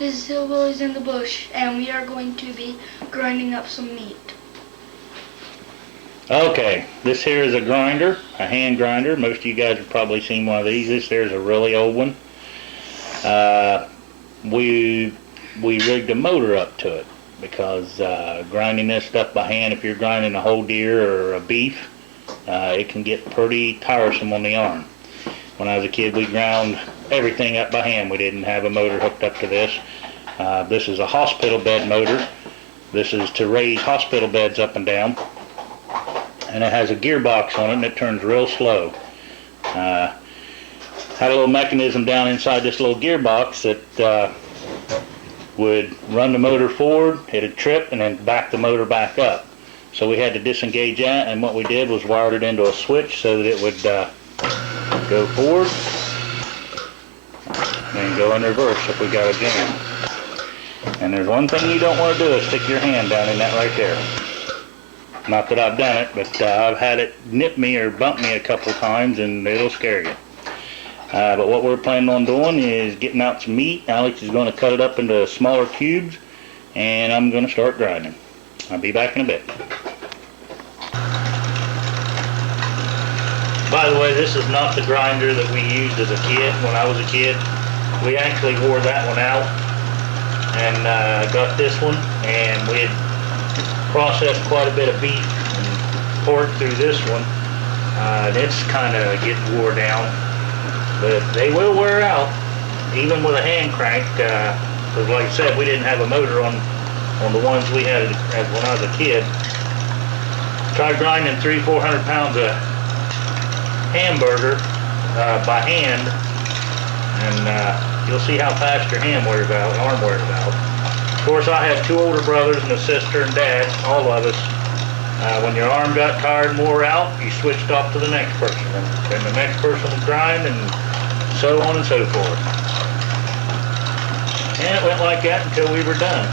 This is Hillbillies in the Bush, and we are going to be grinding up some meat. Okay, this here is a grinder, a hand grinder. Most of you guys have probably seen one of these. This there's a really old one. We rigged a motor up to it because grinding this stuff by hand, if you're grinding a whole deer or a beef, it can get pretty tiresome on the arm. When I was a kid, we ground everything up by hand. We didn't have a motor hooked up to this. This is a hospital bed motor. This is to raise hospital beds up and down. And it has a gearbox on it, and it turns real slow. Had a little mechanism down inside this little gearbox that would run the motor forward, it'd trip, and then back the motor back up. So we had to disengage that, and what we did was wired it into a switch so that it would go forward and go in reverse if we got a jam. And there's one thing you don't want to do is stick your hand down in that right there. Not that I've done it, but I've had it nip me or bump me a couple times, and it'll scare you. But what we're planning on doing is getting out some meat. Alex is going to cut it up into smaller cubes, and I'm going to start grinding. I'll be back in a bit. By the way, this is not the grinder that we used as a kid. When I was a kid, we actually wore that one out and got this one, and we had processed quite a bit of beef and pork through this one. And it's kind of getting wore down, but they will wear out, even with a hand crank, because like I said, we didn't have a motor on the ones we had when I was a kid. Tried grinding 300-400 pounds of hamburger by hand, and you'll see how fast your arm wears out. Of course, I have two older brothers and a sister and dad, all of us. When your arm got tired and wore out, you switched off to the next person, and the next person would grind, and so on and so forth. And it went like that until we were done.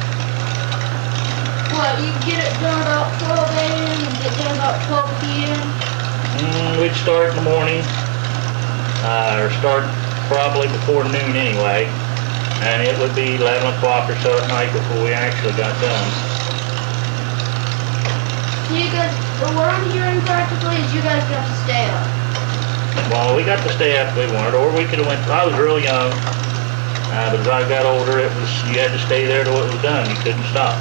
What, you get it done about 12 a.m. and get done about 12 p.m.? We'd start in the morning, or start probably before noon anyway, and it would be 11 o'clock or so at night before we actually got done. You guys, what I'm hearing practically is you guys got to stay up. Well, we got to stay up if we wanted, or we could have went. I was real young, but as I got older, you had to stay there till it was done. You couldn't stop.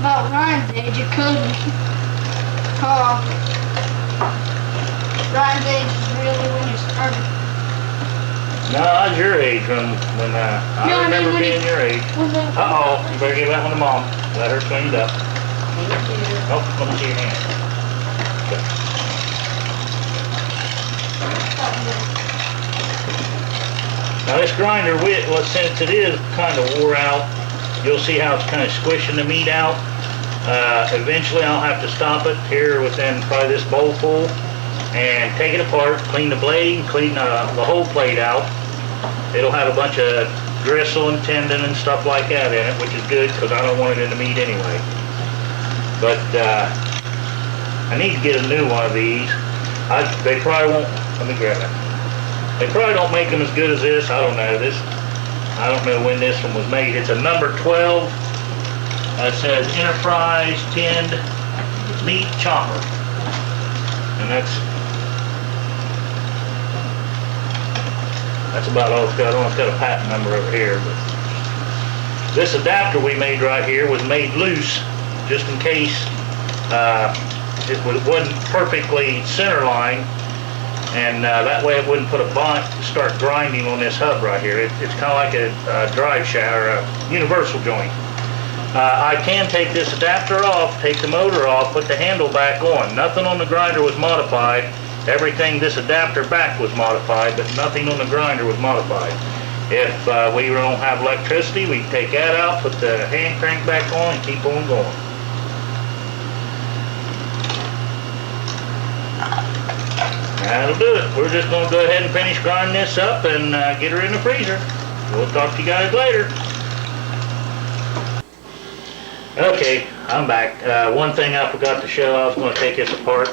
About Ryan's age, you couldn't. Ryan's age is really when you started. No, I was your age when I remember being your age. Uh-oh, you better give that one to Mom. Let her clean it up. Oh, let me see your hand. Okay. Now this grinder, since it is kind of wore out, you'll see how it's kind of squishing the meat out. Eventually I'll have to stop it here within probably this bowl full and take it apart, clean the blade, clean the whole plate out. It'll have a bunch of gristle and tendon and stuff like that in it, which is good because I don't want it in the meat anyway. But I need to get a new one of these. They probably won't, let me grab it. They probably don't make them as good as this. I don't know. I don't know when this one was made. It's a number 12. It says Enterprise Tinned Meat Chopper. And that's about all it's got on. It's got a patent number over here. But this adapter we made right here was made loose just in case it wasn't perfectly center line, and that way it wouldn't put a bunch start grinding on this hub right here. It's kind of like a drive shaft or a universal joint. I can take this adapter off, take the motor off, put the handle back on. Nothing on the grinder was modified. Everything this adapter back was modified, but nothing on the grinder was modified. If we don't have electricity, we can take that out, put the hand crank back on, and keep on going. That'll do it. We're just going to go ahead and finish grinding this up and get her in the freezer. We'll talk to you guys later. Okay, I'm back. One thing I forgot to show, I was going to take this apart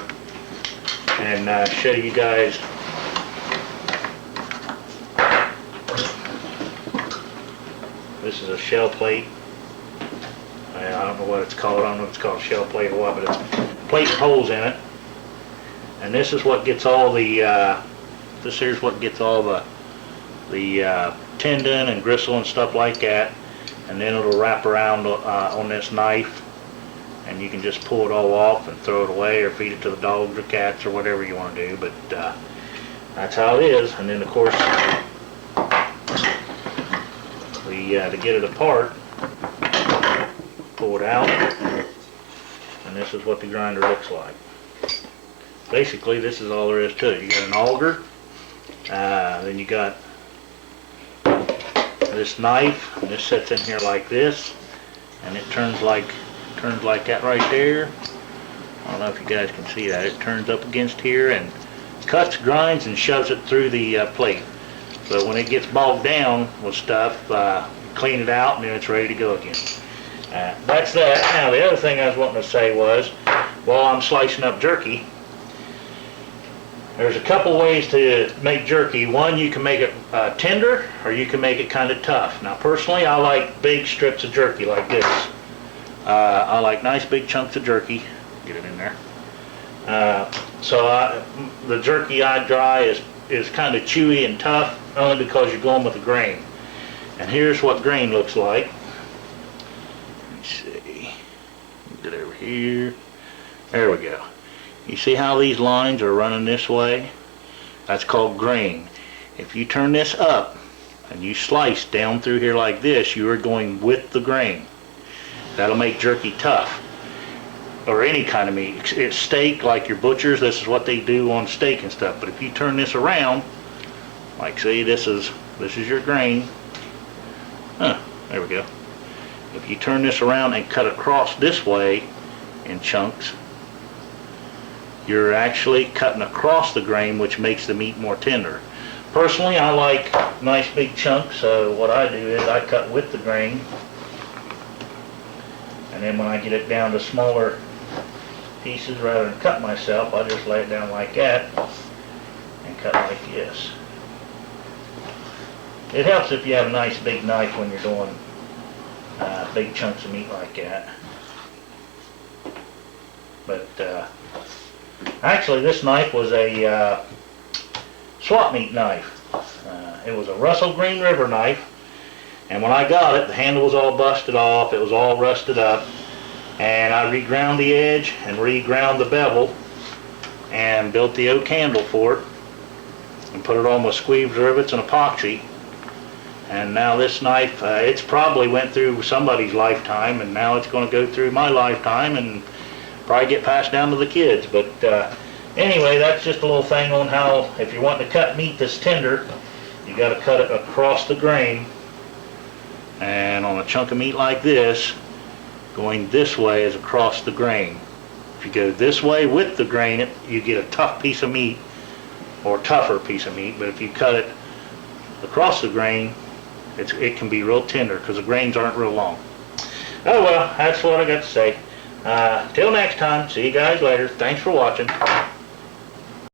and show you guys This is a shell plate. I don't know what it's called. I don't know if it's called a shell plate or what, but it's plate with holes in it. And this is what gets all the, this here's what gets all the tendon and gristle and stuff like that. And then it'll wrap around on this knife, and you can just pull it all off and throw it away or feed it to the dogs or cats or whatever you want to do. But that's how it is. And then of course, to get it apart, pull it out, and this is what the grinder looks like. Basically, this is all there is to it. You got an auger, then you got this knife, and this sits in here like this, and it turns like that right there. I don't know if you guys can see that. It turns up against here and cuts, grinds, and shoves it through the plate. So when it gets bogged down with stuff, clean it out, and then it's ready to go again. That's that. Now the other thing I was wanting to say was, while I'm slicing up jerky, there's a couple ways to make jerky. One, you can make it tender, or you can make it kind of tough. Now personally, I like big strips of jerky like this. I like nice big chunks of jerky. Get it in there. The jerky I dry is kind of chewy and tough, only because you're going with the grain. And here's what grain looks like. Let me see. Get over here. There we go. You see how these lines are running this way? That's called grain. If you turn this up and you slice down through here like this, you are going with the grain. That'll make jerky tough. Or any kind of meat. It's steak, like your butchers, this is what they do on steak and stuff. But if you turn this around, like see, this is your grain. There we go. If you turn this around and cut across this way in chunks, you're actually cutting across the grain, which makes the meat more tender. Personally, I like nice big chunks, so what I do is I cut with the grain, and then when I get it down to smaller pieces, rather than cut myself, I just lay it down like that and cut like this. It helps if you have a nice big knife when you're doing big chunks of meat like that. But actually, this knife was a swap meet knife. It was a Russell Green River knife, and when I got it, the handle was all busted off, it was all rusted up, and I reground the edge and reground the bevel and built the oak handle for it and put it on with squeeze rivets and epoxy. And now this knife, it's probably went through somebody's lifetime, and now it's going to go through my lifetime and probably get passed down to the kids. But anyway, that's just a little thing on how, if you're wanting to cut meat that's tender, you got to cut it across the grain. And on a chunk of meat like this, going this way is across the grain. If you go this way with the grain, you get a tough piece of meat, or tougher piece of meat. But if you cut it across the grain, it can be real tender because the grains aren't real long. Oh well, that's what I got to say. Till next time, see you guys later. Thanks for watching.